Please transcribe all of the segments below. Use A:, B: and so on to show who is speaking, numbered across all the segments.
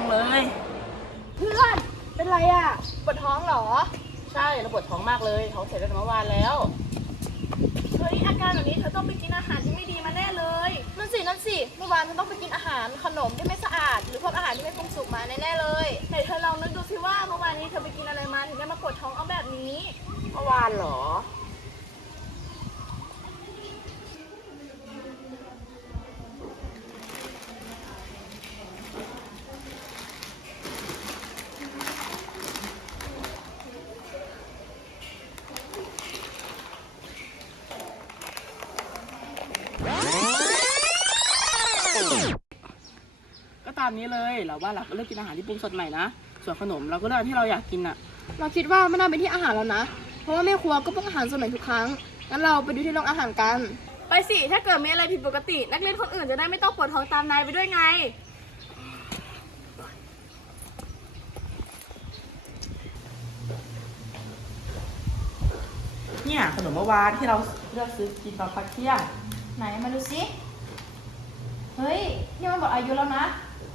A: งเลย
B: เพื่อนเป็นไรอ่ะปวดท้องเหรอ
A: ใช่เราปวดท้องมากเลยท้องเสียตั้งแต่เมื่อวานแล้ว
B: เฮ้ยอาการแบบนี้เธอต้องไปกินอาหารที่ไม่ดีมาแน่เลยนั่นสิเมื่อวานเธอต้องไปกินอาหารขนมที่ไม่สะอาดหรือพวกอาหารที่ไม่ปรุงสุกมาแน่ๆเลยไหนเธอลองนึกดูสิว่าเมื่อวานนี้เธอไปกินอะไรมาถึงได้มาปวดท้องเอาแบบนี้
A: เมื่อวานเหรอก็ตามนี้เลยเราว่าเราก็เลือกกินอาหารที่ปรุงสดใหม่นะส่วนขนมเราก็เลือกที่เราอยากกินอ่ะ
B: เราคิดว่าไม่น่าเป็นที่อาหารแล้วนะเพราะว่าแม่ครัวก็ปรุงอาหารสดใหม่ทุกครั้งงั้นเราไปดูที่โรงอาหารกันไปสิถ้าเกิดมีอะไรผิดปกตินักเรียนคนอื่นจะได้ไม่ต้องปวดท้องตามนายไปด้วยไง
A: เนี่ยขนมเมื่อวานที่เราเลือกซื้อกินตอนพักเที่ยง
B: ไหนมาดูสิเฮ้ยนี่มันหมดอายุแล้วนะ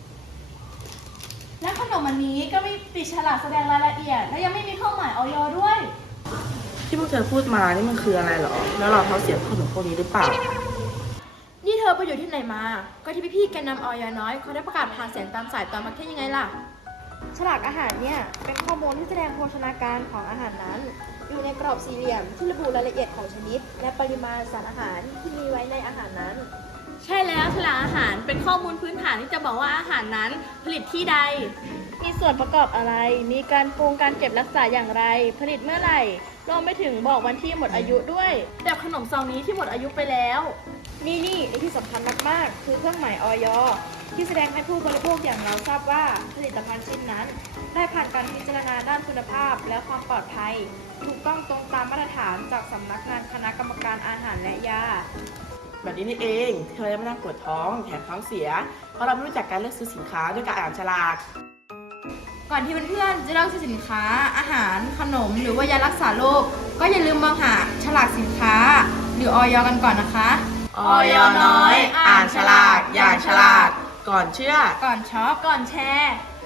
B: และขนมอันนี้ก็ไม่ติดฉลากแสดงรายละเอียดและยังไม่มีเครื่องหมายออยด้วย
A: ที่พวกเธอพูดมานี่มันคืออะไรเหรอแล้วเราท้องเสียขนมพวกนี้หรือเปล่า
B: นี่เธอไปอยู่ที่ไหนมาก็ที่พี่ๆแกนนำออยน้อยเขาได้ประกาศผ่านเสียงตามสายตอนมาเที่ยงยังไงล่ะฉลากอาหารเนี่ยเป็นข้อมูลที่แสดงโภชนาการของอาหารนั้นอยู่ในกรอบสี่เหลี่ยมที่ระบุรายละเอียดของชนิดและปริมาณสารอาหารที่มีไว้ในอาหารนั้นใช่แล้วฉลากอาหารเป็นข้อมูลพื้นฐานที่จะบอกว่าอาหารนั้นผลิตที่ใดมีส่วนประกอบอะไรมีการปรุงการเก็บรักษาอย่างไรผลิตเมื่อไหร่รวมไปถึงบอกวันที่หมดอายุด้วยแบบขนมซองนี้ที่หมดอายุไปแล้วนี่ในที่สำคัญมากๆคือเครื่องหมายออยที่แสดงให้ผู้บริโภคอย่างเราทราบว่าผลิตภัณฑ์ชิ้นนั้นได้ผ่านการพิจารณาด้านคุณภาพและความปลอดภัยถูกต้องตรงตามมาตรฐานจากสำนักงานคณะกรรมการอาหารและยา
A: แบบนี้นี่เองที่เราไม่นั่งปวดท้องแถมท้องเสียเพราะเราไม่รู้จักการเลือกซื้อสินค้าด้วยการอ่านฉลาก
B: ก่อนที่เพื่อนๆจะเลือกซื้อสินค้าอาหารขนมหรือว่ายารักษาโรคก็อย่าลืมมองหาฉลากสินค้าหรือออยกันก่อนนะคะ
A: ออยน้อยอ่านฉลากอย่างฉลาดก่อนเชื่อ
B: ก่อนช็อปก่อนแชร์